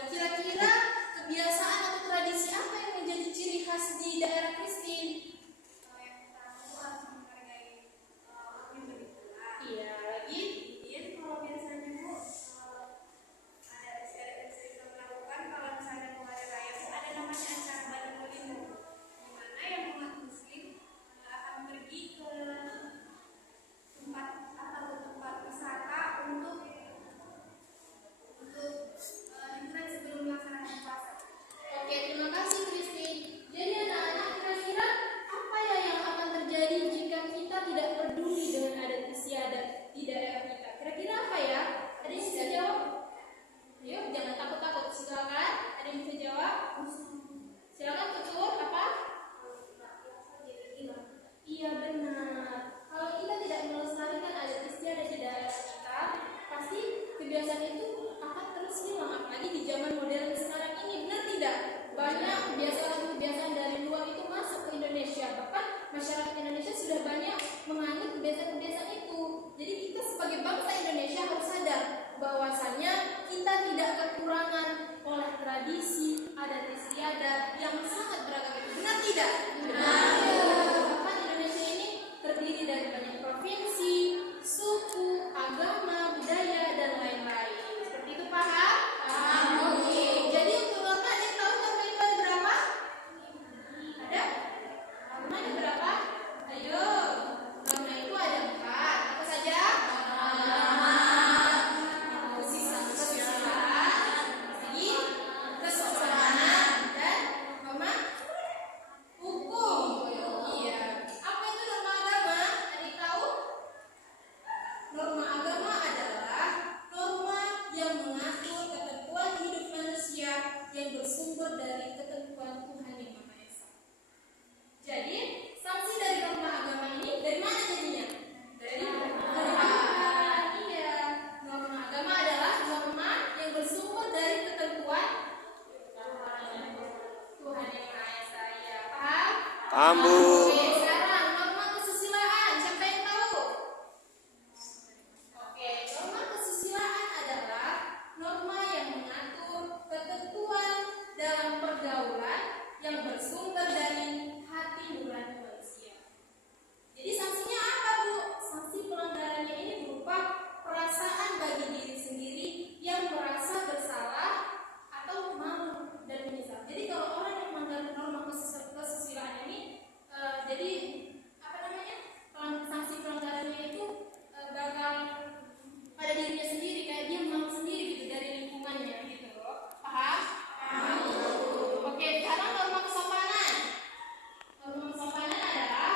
Nah, kira-kira kebiasaan atau tradisi apa yang menjadi ciri khas di daerah Christine? Yang pertama harus menghargai orang yang berkebutuhan. Iya, lagi? Kalau biasanya Bu ada acara yang sering kita lakukan kalau misalnya mau hari raya Bu, ada namanya acara Badung Molimo, di mana yang umat Muslim akan pergi ke tempat wisata untuk liburan sebelum melaksanakan puasa. Oke, terima kasih Christine. Jadi anak-anak, kira-kira apa ya yang akan terjadi jika kita tidak peduli dengan adat istiadat di daerah kita? Kira-kira apa ya? Ada yang bisa jawab? Yuk, jangan takut-takut. Silakan. Ada yang bisa jawab? Silakan Ketur. Apa? Iya benar. Kalau kita tidak melestarikan adat istiadat di daerah kita, pasti kebiasaan itu akan terus hilang. Apalagi di zaman modern sekarang ini, benar tidak? Banyak kebiasaan-kebiasaan dari luar itu masuk ke Indonesia. Bahkan masyarakat Indonesia sudah banyak menganut kebiasaan-kebiasaan itu. Jadi kita sebagai bangsa Indonesia harus sadar bahwasannya kita tidak kekurangan oleh tradisi adat istiadat yang sangat beragam itu. Benar tidak? Benar. Bahkan Indonesia ini terdiri dari banyak provinsi, suku, agama, budaya, dan lain-lain. Seperti itu, paham? Paham. Oke. Jadi untuk norma, ada yang tahu norma itu ada berapa? Ada? Norma ada berapa? Ayo. Norma itu ada 4. Apa saja? Kesusilaan, lagi kesopanan, dan norma hukum. Iya. Apa itu norma agama? Ada yang tahu? Norma agama adalah norma yang mengatur ketentuan hidup manusia yang bersumber dari ketentuan Tuhan Yang Maha Esa. Jadi, sanksi dari norma agama ini dari mana jadinya? Dari Tuhan. Iya. Norma agama adalah norma yang bersumber dari ketentuan Tuhan Yang Maha Esa. Ya, paham? Paham, Bu. Oke, sekarang norma kesusilaan. Siapa yang tahu? Oke, norma kesusilaan adalah norma yang mengatur ketentuan dalam pergaulan yang bersumber dari hati nurani manusia. Jadi sanksinya apa, Bu? Sanksi pelanggarannya ini berupa perasaan bagi diri sendiri yang merasa bersalah atau malu dan menyesal. Jadi kalau orang yang melanggar norma kesusilaan ini, jadi apa namanya? Sanksi pelanggarannya itu bakal pada dirinya sendiri, kayak dia malu sendiri gitu dari lingkungannya gitu loh. Paham? Paham. Oke, sekarang norma kesopanan. Norma kesopanan adalah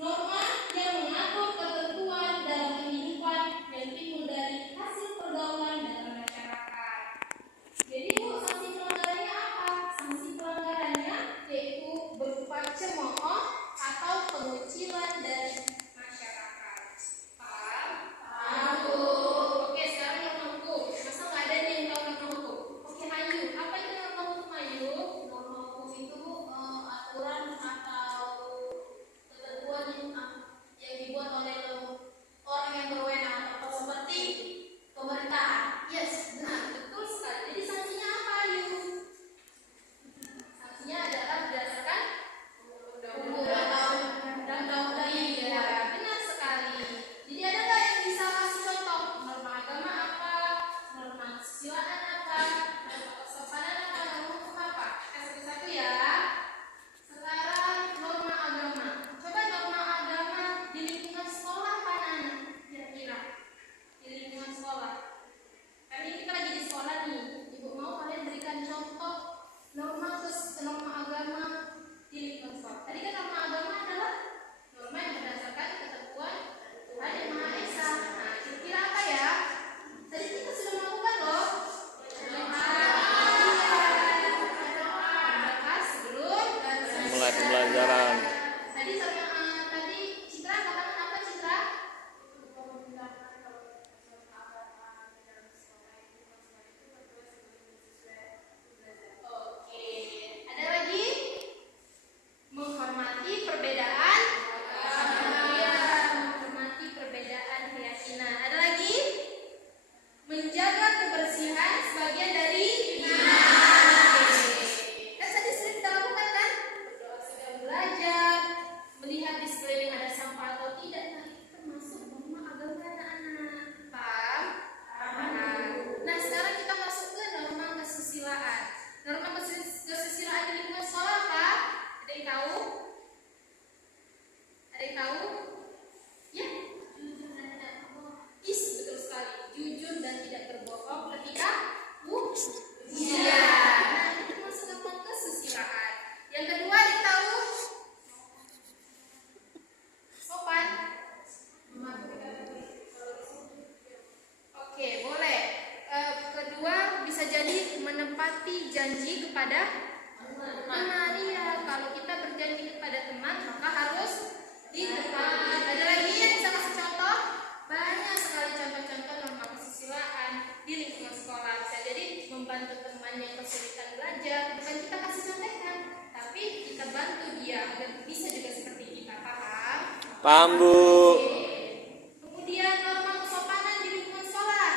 norma yang mengatur ketentuan dalam kehidupan yang timbul dari hasil pergaulan dalam masyarakat. Jadi Bu, sanksi pelanggarannya apa? Sanksi pelanggarannya yaitu berupa cemooh atau pengucilan dari masyarakat. Paham? Paham, Bu. Oke, sekarang norma hukum. Masa nggak ada nih yang tahu norma hukum? Oke, Ayu. Apa itu norma hukum, Ayu? Norma hukum itu aturan atau ketentuan yang dibuat oleh orang yang berwenang atau seperti pemerintahan. Yes, benar, betul sekali. Jadi sanksinya apa, Ayu? Sanksinya adalah berdasarkan undang-undang. Iya, benar sekali. Jadi ada nggak yang bisa kasih contoh? Norma agama apa? Norma kesusilaan apa? Norma kesopanan apa? Norma hukum apa? Satu-satu ya. Sekarang norma agama. Coba norma agama di lingkungan sekolah apa, anak-anak? Kira-kira di lingkungan sekolah. Kan ini kita lagi jadi menepati janji kepada teman. Iya, kalau kita berjanji kepada teman maka harus ditepati. Ada lagi yang bisa kasih contoh? Banyak sekali contoh-contoh norma kesusilaan di lingkungan sekolah. Bisa jadi membantu teman yang kesulitan belajar, bukan kita kasih contekan, tapi kita bantu dia agar bisa juga seperti kita. Paham? Paham, Bu. Oke. Kemudian norma kesopanan di lingkungan sekolah.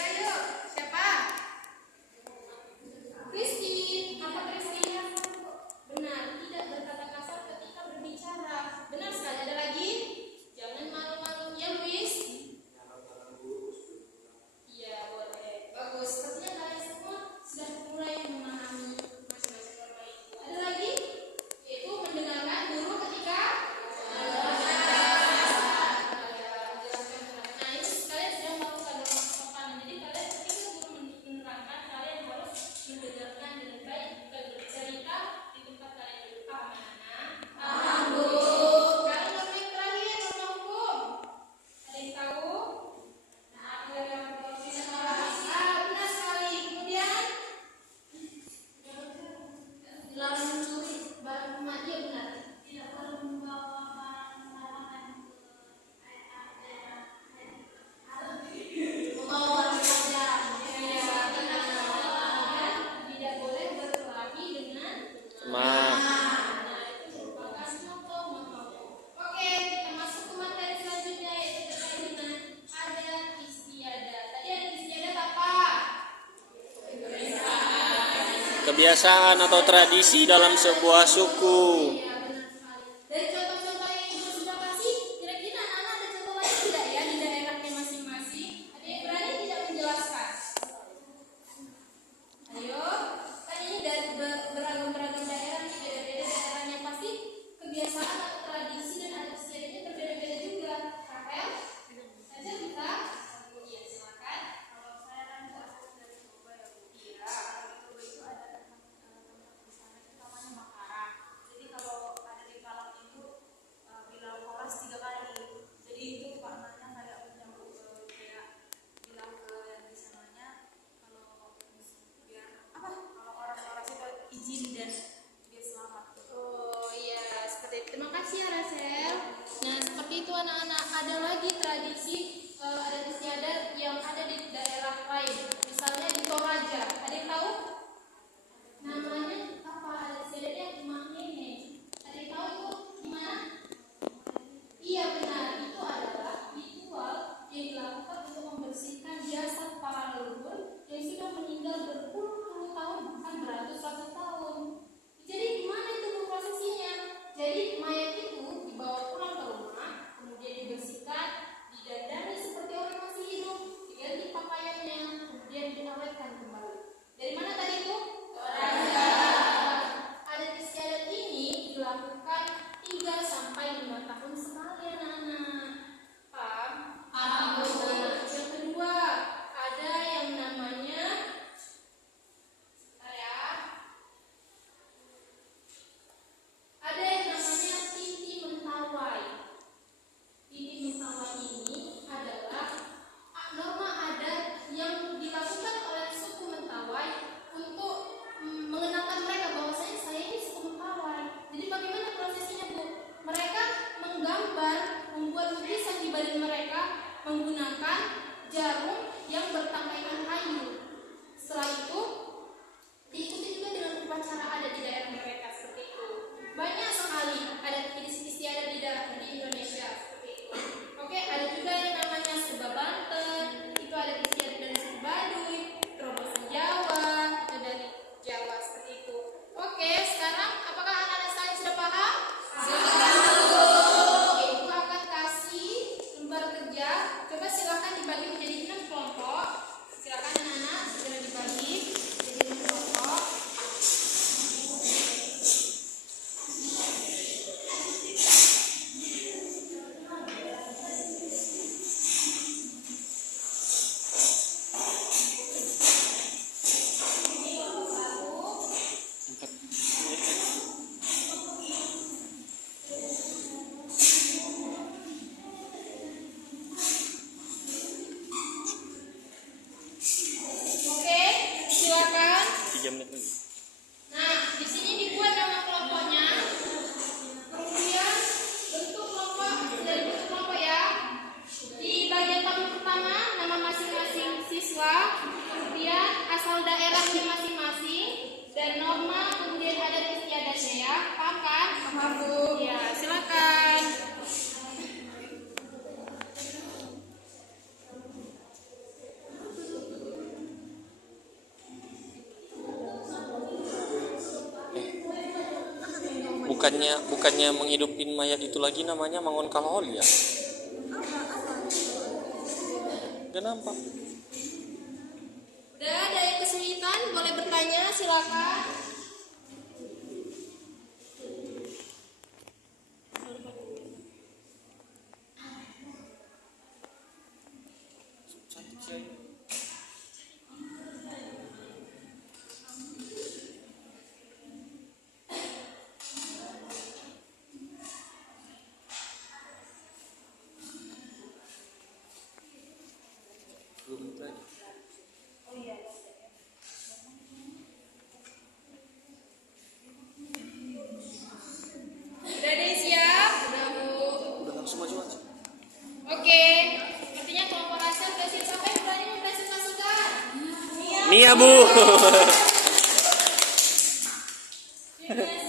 Ayo, siapa? Kristi, apa Kristi? Benar, tidak berkata kasar ketika berbicara. Benar sekali. Ada lagi? Jangan malu-malu. Ya, Luis? Iya, boleh. Bagus. Sepertinya kalian semua sudah mulai memahami masing-masing norma itu. Ada lagi? Yaitu mendengarkan guru ketika Nah, ini kalian sudah melakukan norma kesopanan. Jadi kalian ketika guru menerangkan, kalian harus mendengarkan dengan baik, bukan bercerita di tempat kalian duduk. Paham, anak-anak? Paham, Bu. Sekarang norma yang terakhir, norma hukum. Ada yang tahu? Benar sekali. Kemudian dilarang mencuri barang remaja, benar? Tidak perlu membawa barang sembarangan ke daerah. Membawa barang saja. Iya, benar. Dan tidak boleh berkelahi dengan Teman. Nah, itu merupakan contoh norma hukum. Oke, kita masuk ke materi selanjutnya, yaitu terkait dengan adat istiadat. Tadi adat istiadat apa? Kebiasaan atau tradisi dalam sebuah suku. Iya, benar sekali. Dari contoh-contoh yang Ibu sudah kasih, kira-kira anak-anak ada contoh lain tidak ya di daerahnya masing-masing? Ada yang berani tidak menjelaskan? Ayo, kan ini dari beragam-beragam daerah nih, beda-beda daerahnya, pasti kebiasaan atau tradisi dan adat istiadatnya berbeda-beda juga. Rafael, saja kita? Iya, silakan. Kalau saya kan asal dari Toba ya, Bu. Iya. Toba itu ada tempat wisata namanya Makaram. Jadi kalau asal daerahnya masing-masing dan norma kemudian adat istiadatnya ya. Paham kan? Paham Bu. Ya, silakan. Bukannya menghidupin mayat itu lagi namanya mangon kalhol ya? Gak nampak. Udah ada yang kesulitan, boleh bertanya, silakan. Udah deh siap? Udah Bu. Udah langsung maju aja. Oke, sepertinya kelompok rasa sudah siap. Siapa yang berani mempresentasikan? Nia Bu. Siapa yang